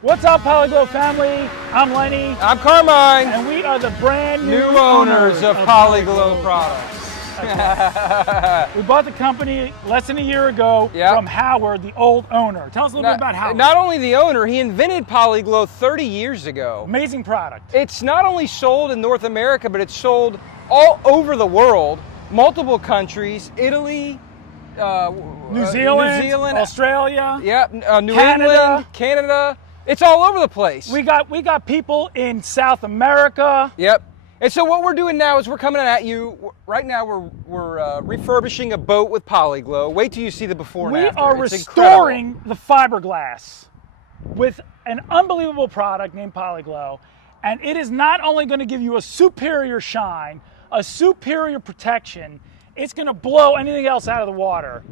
What's up, Poli Glow family? I'm Lenny. I'm Carmine. And we are the brand new owners of Poli Glow products. Right. We bought the company less than a year ago from Howard, the old owner. Tell us a little bit about Howard. Not only the owner, he invented Poli Glow 30 years ago. Amazing product. It's not only sold in North America, but it's sold all over the world, multiple countries, Italy, New Zealand, Australia, New England, Canada. It's all over the place. We got people in South America. Yep. And so what we're doing now is we're coming at you. Right now we're refurbishing a boat with Poli Glow. Wait till you see the before and after. We are restoring the fiberglass with an unbelievable product named Poli Glow. And it is not only going to give you a superior shine, a superior protection, it's going to blow anything else out of the water.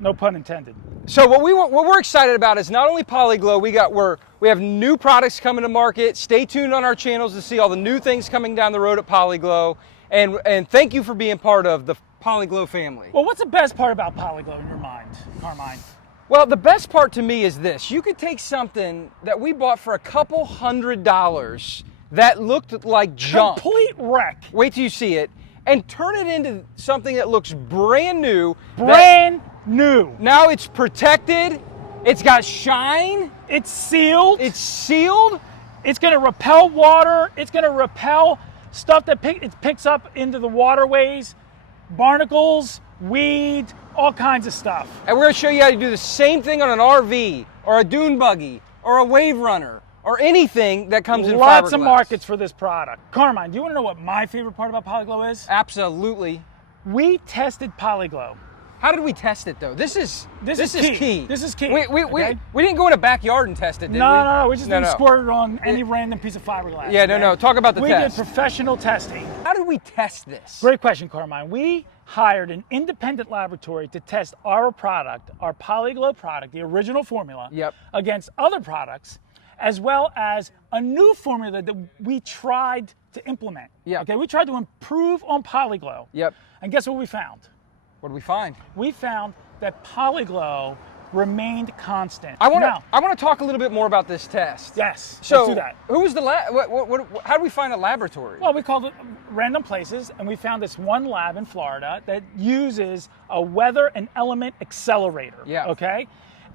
No pun intended. So what we're excited about is not only Poli Glow, we have new products coming to market. Stay tuned on our channels to see all the new things coming down the road at Poli Glow. And thank you for being part of the Poli Glow family. Well, what's the best part about Poli Glow in your mind, Carmine? Well, the best part to me is this. You could take something that we bought for a couple $100 that looked like junk. Complete wreck. Wait till you see it. And turn it into something that looks brand new. Brand new. Now it's protected. It's got shine. It's sealed. It's sealed. It's going to repel water. It's going to repel stuff that it picks up into the waterways, barnacles, weeds, all kinds of stuff. And we're going to show you how to do the same thing on an RV or a dune buggy or a wave runner or anything that comes in fiberglass. Lots of markets for this product. Carmine, do you want to know what my favorite part about Poli Glow is? Absolutely. We tested Poli Glow. How did we test it though? This is key. This is key. We didn't go in a backyard and test it, did we? No. We just didn't squirt it on any random piece of fiberglass. Yeah, no. Talk about the test. We did professional testing. How did we test this? Great question, Carmine. We hired an independent laboratory to test our product, our Poli Glow product, the original formula, against other products, as well as a new formula that we tried to implement. Okay, we tried to improve on Poli Glow. And guess what we found? What did we find? We found that Poli Glow remained constant. I want to talk a little bit more about this test. Yes, so let's do that. Who was the how did we find a laboratory? Well, we called it random places, and we found this one lab in Florida that uses a weather and element accelerator. Okay,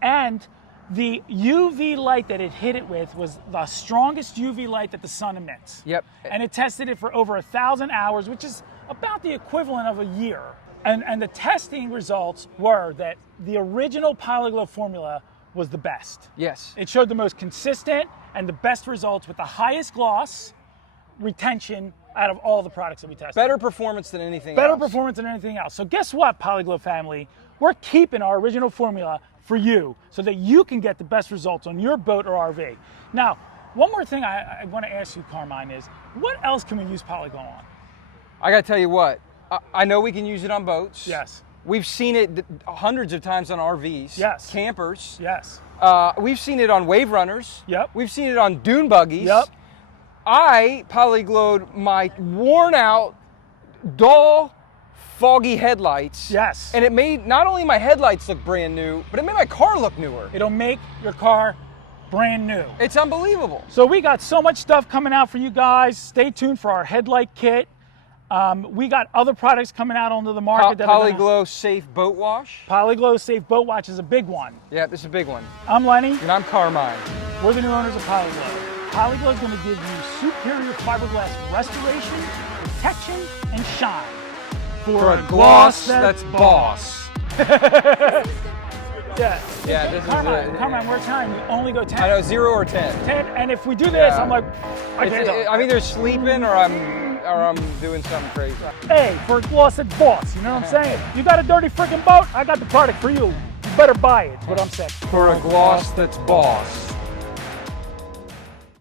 and the UV light that it hit it with was the strongest UV light that the sun emits. And it tested it for over 1,000 hours, which is about the equivalent of a year. And the testing results were that the original Poli Glow formula was the best. Yes. It showed the most consistent and the best results with the highest gloss retention out of all the products that we tested. Better performance than anything else. Better performance than anything else. So guess what, Poli Glow family? We're keeping our original formula for you so that you can get the best results on your boat or RV. Now, one more thing I want to ask you, Carmine, is what else can we use Poli Glow on? I got to tell you what. I know we can use it on boats. Yes. We've seen it hundreds of times on RVs. Yes. Campers. Yes. We've seen it on wave runners. Yep. We've seen it on dune buggies. Yep. I Poli Glowed my worn out, dull, foggy headlights. Yes. And it made not only my headlights look brand new, but it made my car look newer. It'll make your car brand new. It's unbelievable. So we got so much stuff coming out for you guys. Stay tuned for our headlight kit. We got other products coming out onto the market. Poli Glow Safe Boat Wash. Poli Glow Safe Boat Wash is a big one. Yeah, this is a big one. I'm Lenny. And I'm Carmine. We're the new owners of Poli Glow. Poli Glow is going to give you superior fiberglass restoration, protection, and shine. For a gloss that's boss. Yeah, this Carmine, is Carmine, we're Italian. We only go 10. I know, 0 or 10. 10, and if we do this, I'm like, I'm either sleeping or I'm doing something crazy. Hey, for a gloss that's boss, you know what I'm saying? You got a dirty freaking boat, I got the product for you. You better buy it, is what I'm saying. For a gloss that's boss.